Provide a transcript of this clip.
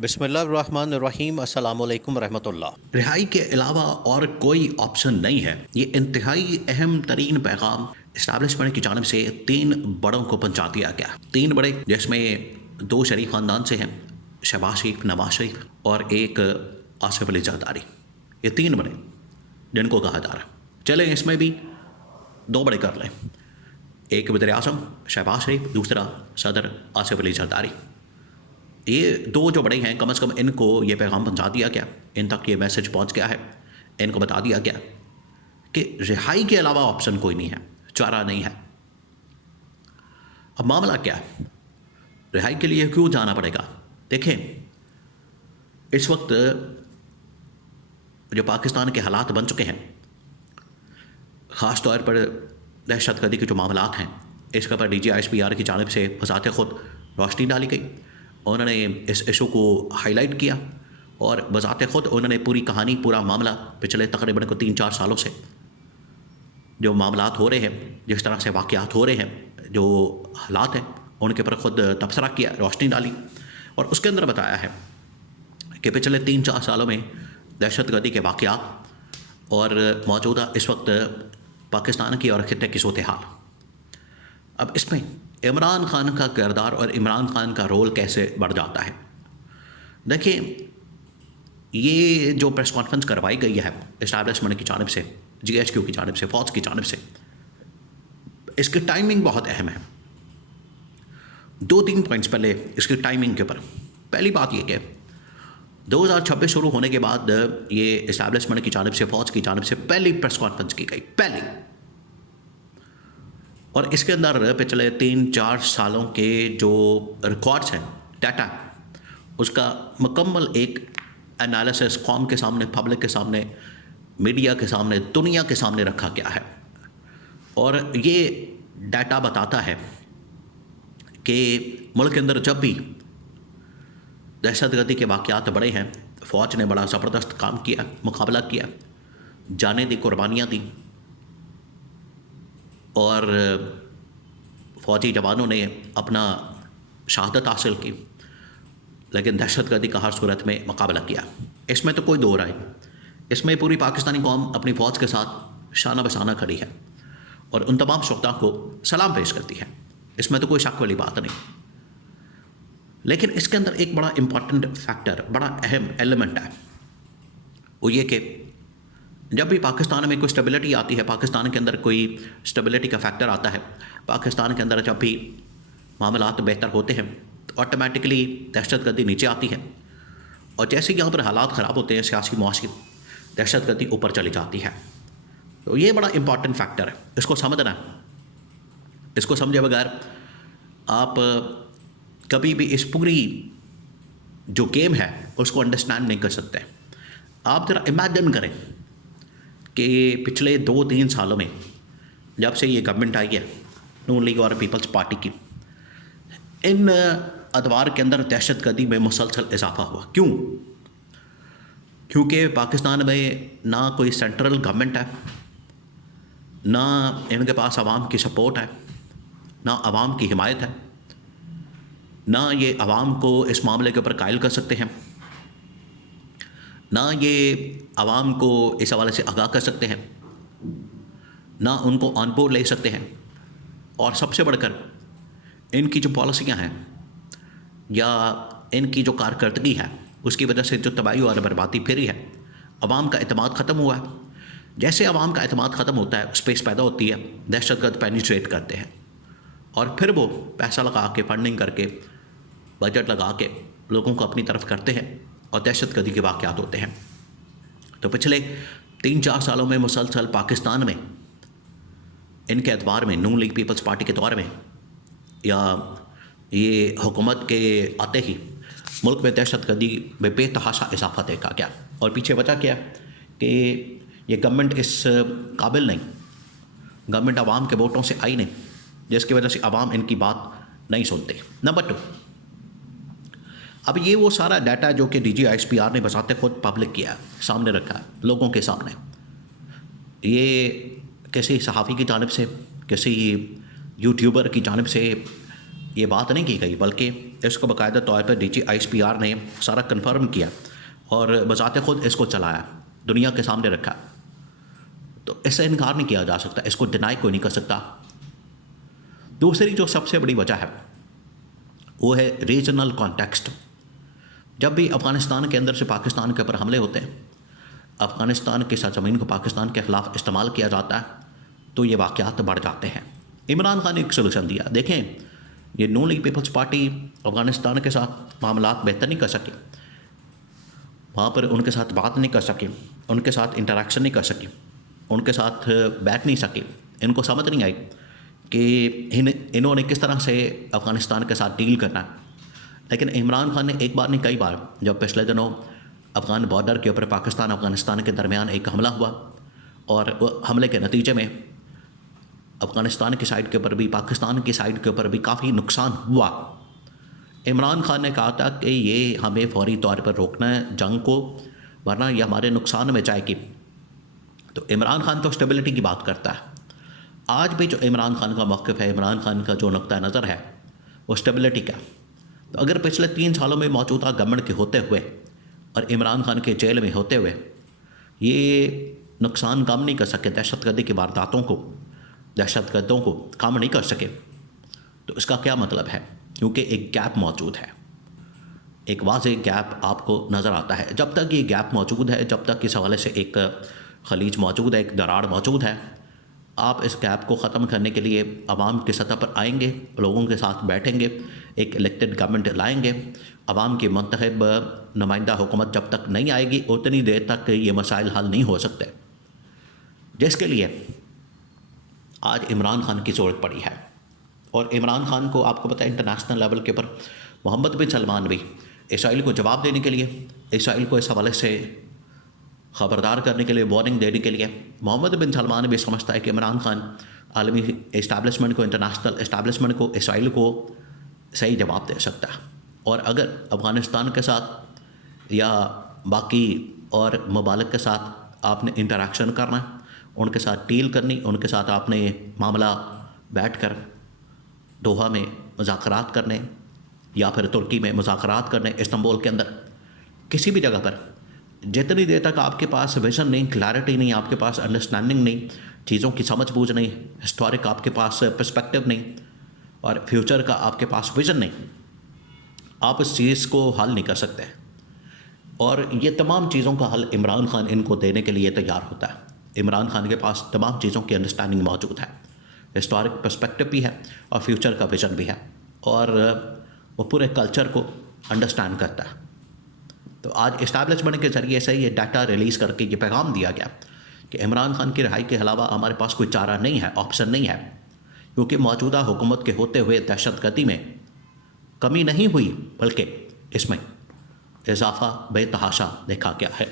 بسم اللہ الرحمن الرحیم، السلام علیکم ورحمۃ اللہ۔ رہائی کے علاوہ اور کوئی آپشن نہیں ہے، یہ انتہائی اہم ترین پیغام اسٹیبلشمنٹ کی جانب سے 3 بڑوں کو پہنچا دیا گیا۔ 3 بڑے جس میں 2 شریف خاندان سے ہیں، شہباز شریف، نواز شریف اور ایک آصف علی زرداری۔ یہ 3 بڑے جن کو کہا جا رہا ہے۔ چلیں اس میں بھی 2 بڑے کر لیں، ایک وزیر اعظم شہباز شریف، دوسرا صدر آصف علی زرداری۔ یہ 2 جو بڑے ہیں، کم از کم ان کو یہ پیغام پہنچا دیا گیا، ان تک یہ میسج پہنچ گیا ہے، ان کو بتا دیا گیا کہ رہائی کے علاوہ آپشن کوئی نہیں ہے، چارہ نہیں ہے۔ اب معاملہ کیا ہے؟ رہائی کے لیے کیوں جانا پڑے گا؟ دیکھیں، اس وقت جو پاکستان کے حالات بن چکے ہیں، خاص طور پر دہشت گردی کے جو معاملات ہیں، اس کے پر DGI کی جانب سے بذات خود روشنی ڈالی گئی۔ انہوں نے اس ایشو کو ہائی لائٹ کیا اور بذات خود انہوں نے پوری کہانی، پورا معاملہ پچھلے تقریباً 3-4 سالوں سے جو معاملات ہو رہے ہیں، جس طرح سے واقعات ہو رہے ہیں، جو حالات ہیں، ان کے پر خود تبصرہ کیا، روشنی ڈالی، اور اس کے اندر بتایا ہے کہ پچھلے 3-4 سالوں میں دہشت گردی کے واقعات اور موجودہ اس وقت پاکستان کی اور خطے کی صورتحال۔ اب اس میں عمران خان کا کردار اور عمران خان کا رول کیسے بڑھ جاتا ہے؟ دیکھیں، یہ جو پریس کانفرنس کروائی گئی ہے اسٹیبلشمنٹ کی جانب سے، GHQ کی جانب سے، فوج کی جانب سے، اس کی ٹائمنگ بہت اہم ہے۔ 2-3 پوائنٹس پہلے اس کی ٹائمنگ کے اوپر۔ پہلی بات یہ کہ 2026 شروع ہونے کے بعد یہ اسٹیبلشمنٹ کی جانب سے، فوج کی جانب سے پہلی پریس کانفرنس کی گئی، پہلی، اور اس کے اندر پچھلے 3-4 سالوں کے جو ریکارڈز ہیں، ڈیٹا، اس کا مکمل ایک انالیسس قوم کے سامنے، پبلک کے سامنے، میڈیا کے سامنے، دنیا کے سامنے رکھا گیا ہے۔ اور یہ ڈیٹا بتاتا ہے کہ ملک کے اندر جب بھی دہشت گردی کے واقعات بڑے ہیں، فوج نے بڑا زبردست کام کیا، مقابلہ کیا، جانیں دی، قربانیاں دی، اور فوجی جوانوں نے اپنا شہادت حاصل کی، لیکن دہشت گردی کا ہر صورت میں مقابلہ کیا۔ اس میں تو کوئی دو رائے، اس میں پوری پاکستانی قوم اپنی فوج کے ساتھ شانہ بشانہ کھڑی ہے اور ان تمام شہداء کو سلام پیش کرتی ہے، اس میں تو کوئی شک والی بات نہیں۔ لیکن اس کے اندر ایک بڑا امپورٹنٹ فیکٹر، بڑا اہم ایلیمنٹ ہے، وہ یہ کہ جب بھی پاکستان میں کوئی سٹیبلٹی آتی ہے، پاکستان کے اندر کوئی سٹیبلٹی کا فیکٹر آتا ہے، پاکستان کے اندر جب بھی معاملات بہتر ہوتے ہیں تو آٹومیٹکلی دہشت گردی نیچے آتی ہے، اور جیسے یہاں پر حالات خراب ہوتے ہیں سیاسی معاشی، دہشت گردی اوپر چلی جاتی ہے۔ تو یہ بڑا امپورٹنٹ فیکٹر ہے، اس کو سمجھنا ہے۔ اس کو سمجھے بغیر آپ کبھی بھی اس پوری جو گیم ہے اس کو انڈرسٹینڈ نہیں کر سکتے۔ آپ ذرا امیجن کریں کہ پچھلے 2-3 سالوں میں جب سے یہ گورنمنٹ آئی ہے، نون لیگ اور پیپلز پارٹی کی، ان ادوار کے اندر دہشت گردی میں مسلسل اضافہ ہوا۔ کیوں؟ کیونکہ پاکستان میں نہ کوئی سینٹرل گورنمنٹ ہے، نہ ان کے پاس عوام کی سپورٹ ہے، نہ عوام کی حمایت ہے، نہ یہ عوام کو اس معاملے کے اوپر قائل کر سکتے ہیں، نہ یہ عوام کو اس حوالے سے آگاہ کر سکتے ہیں، نہ ان کو آن بورڈ لے سکتے ہیں، اور سب سے بڑھ کر ان کی جو پالیسیاں ہیں یا ان کی جو کارکردگی ہے، اس کی وجہ سے جو تباہی اور بربادی پھیری ہے، عوام کا اعتماد ختم ہوا ہے۔ جیسے عوام کا اعتماد ختم ہوتا ہے، اسپیس پیدا ہوتی ہے، دہشت گرد پینیٹریٹ کرتے ہیں، اور پھر وہ پیسہ لگا کے، فنڈنگ کر کے، بجٹ لگا کے لوگوں کو اپنی طرف کرتے ہیں، اور دہشت گردی کے واقعات ہوتے ہیں۔ تو پچھلے 3-4 سالوں میں مسلسل پاکستان میں ان کے ادوار میں، نون لیگ پیپلز پارٹی کے دور میں، یا یہ حکومت کے آتے ہی ملک میں دہشت گردی میں بے تحاشا اضافہ دیکھا گیا، اور پیچھے وجہ کیا کہ یہ گورنمنٹ اس قابل نہیں، گورنمنٹ عوام کے ووٹوں سے آئی نہیں، جس کی وجہ سے عوام ان کی بات نہیں سنتے۔ نمبر 2، اب یہ وہ سارا ڈیٹا جو کہ DGI نے بذات خود پبلک کیا ہے، سامنے رکھا ہے لوگوں کے سامنے، یہ کسی صحافی کی جانب سے، کسی یوٹیوبر کی جانب سے یہ بات نہیں کی گئی، بلکہ اس کو باقاعدہ طور پر DGISPR نے سارا کنفرم کیا اور بذات خود اس کو چلایا، دنیا کے سامنے رکھا، تو اس سے انکار نہیں کیا جا سکتا، اس کو ڈینائی کوئی نہیں کر سکتا۔ دوسری جو سب سے بڑی وجہ ہے وہ ہے ریجنل کانٹیکسٹ۔ جب بھی افغانستان کے اندر سے پاکستان کے اوپر حملے ہوتے ہیں، افغانستان کی سرزمین کو پاکستان کے خلاف استعمال کیا جاتا ہے، تو یہ واقعات بڑھ جاتے ہیں۔ عمران خان نے ایک سلوشن دیا، دیکھیں یہ نون لیگ پیپلز پارٹی افغانستان کے ساتھ معاملات بہتر نہیں کر سکی، وہاں پر ان کے ساتھ بات نہیں کر سکی، ان کے ساتھ انٹریکشن نہیں کر سکی، ان کے ساتھ بیٹھ نہیں سکی، ان کو سمجھ نہیں آئی کہ انہوں نے کس طرح سے افغانستان کے ساتھ ڈیل کرنا ہے۔ لیکن عمران خان نے ایک بار نہیں کئی بار، جب پچھلے دنوں افغان بارڈر کے اوپر پاکستان افغانستان کے درمیان ایک حملہ ہوا اور حملے کے نتیجے میں افغانستان کی سائڈ کے اوپر بھی پاکستان کی سائڈ کے اوپر بھی کافی نقصان ہوا، عمران خان نے کہا تھا کہ یہ ہمیں فوری طور پر روکنا ہے جنگ کو، ورنہ یہ ہمارے نقصان میں جائے گی۔ تو عمران خان تو اسٹیبلٹی کی بات کرتا ہے، آج بھی جو عمران خان کا موقف ہے، عمران خان کا جو نقطہ نظر ہے وہ اسٹیبلٹی کا۔ تو اگر پچھلے 3 سالوں میں موجودہ گورنمنٹ کے ہوتے ہوئے اور عمران خان کے جیل میں ہوتے ہوئے یہ نقصان کم نہیں کر سکے، دہشت گردی کی وارداتوں کو، دہشت گردوں کو کم نہیں کر سکے، تو اس کا کیا مطلب ہے؟ کیونکہ ایک گیپ موجود ہے، ایک واضح گیپ آپ کو نظر آتا ہے۔ جب تک یہ گیپ موجود ہے، جب تک اس حوالے سے ایک خلیج موجود ہے، ایک دراڑ موجود ہے، آپ اس گیپ کو ختم کرنے کے لیے عوام کی سطح پر آئیں گے، لوگوں کے ساتھ بیٹھیں گے، ایک الیکٹڈ گورنمنٹ لائیں گے، عوام کی منتخب نمائندہ حکومت جب تک نہیں آئے گی اتنی دیر تک یہ مسائل حل نہیں ہو سکتے، جس کے لیے آج عمران خان کی ضرورت پڑی ہے۔ اور عمران خان کو آپ کو پتہ ہے انٹرنیشنل لیول کے اوپر محمد بن سلمان بھی اسرائیل کو جواب دینے کے لیے، اسرائیل کو اس حوالے سے خبردار کرنے کے لیے، وارننگ دینے کے لیے، محمد بن سلمان بھی سمجھتا ہے کہ عمران خان عالمی اسٹیبلشمنٹ کو، انٹرنیشنل اسٹیبلشمنٹ کو، اسرائیل کو صحیح جواب دے سکتا ہے۔ اور اگر افغانستان کے ساتھ یا باقی اور ممالک کے ساتھ آپ نے انٹریکشن کرنا، ان کے ساتھ ڈیل کرنی، ان کے ساتھ آپ نے معاملہ بیٹھ کر دوحہ میں مذاکرات کرنے یا پھر ترکی میں مذاکرات کرنے، استنبول کے اندر کسی بھی جگہ پر، جتنی دیر تک آپ کے پاس ویژن نہیں، کلیئرٹی نہیں، آپ کے پاس انڈرسٹینڈنگ نہیں، چیزوں کی سمجھ بوجھ نہیں، ہسٹورک آپ کے پاس پرسپیکٹو نہیں، اور فیوچر کا آپ کے پاس ویژن نہیں، آپ اس چیز کو حل نہیں کر سکتے۔ اور یہ تمام چیزوں کا حل عمران خان ان کو دینے کے لیے تیار ہوتا ہے۔ عمران خان کے پاس تمام چیزوں کی انڈرسٹینڈنگ موجود ہے، ہسٹورک پرسپیکٹو بھی ہے اور فیوچر کا ویژن بھی ہے، اور وہ پورے کلچر کو انڈرسٹینڈ کرتا ہے۔ تو آج اسٹیبلشمنٹ کے ذریعے سے یہ ڈیٹا ریلیز کر کے یہ پیغام دیا گیا کہ عمران خان کی رہائی کے علاوہ ہمارے پاس کوئی چارہ نہیں ہے، آپشن نہیں ہے، کیونکہ موجودہ حکومت کے ہوتے ہوئے دہشت گردی میں کمی نہیں ہوئی، بلکہ اس میں اضافہ بے تحاشا دیکھا گیا ہے۔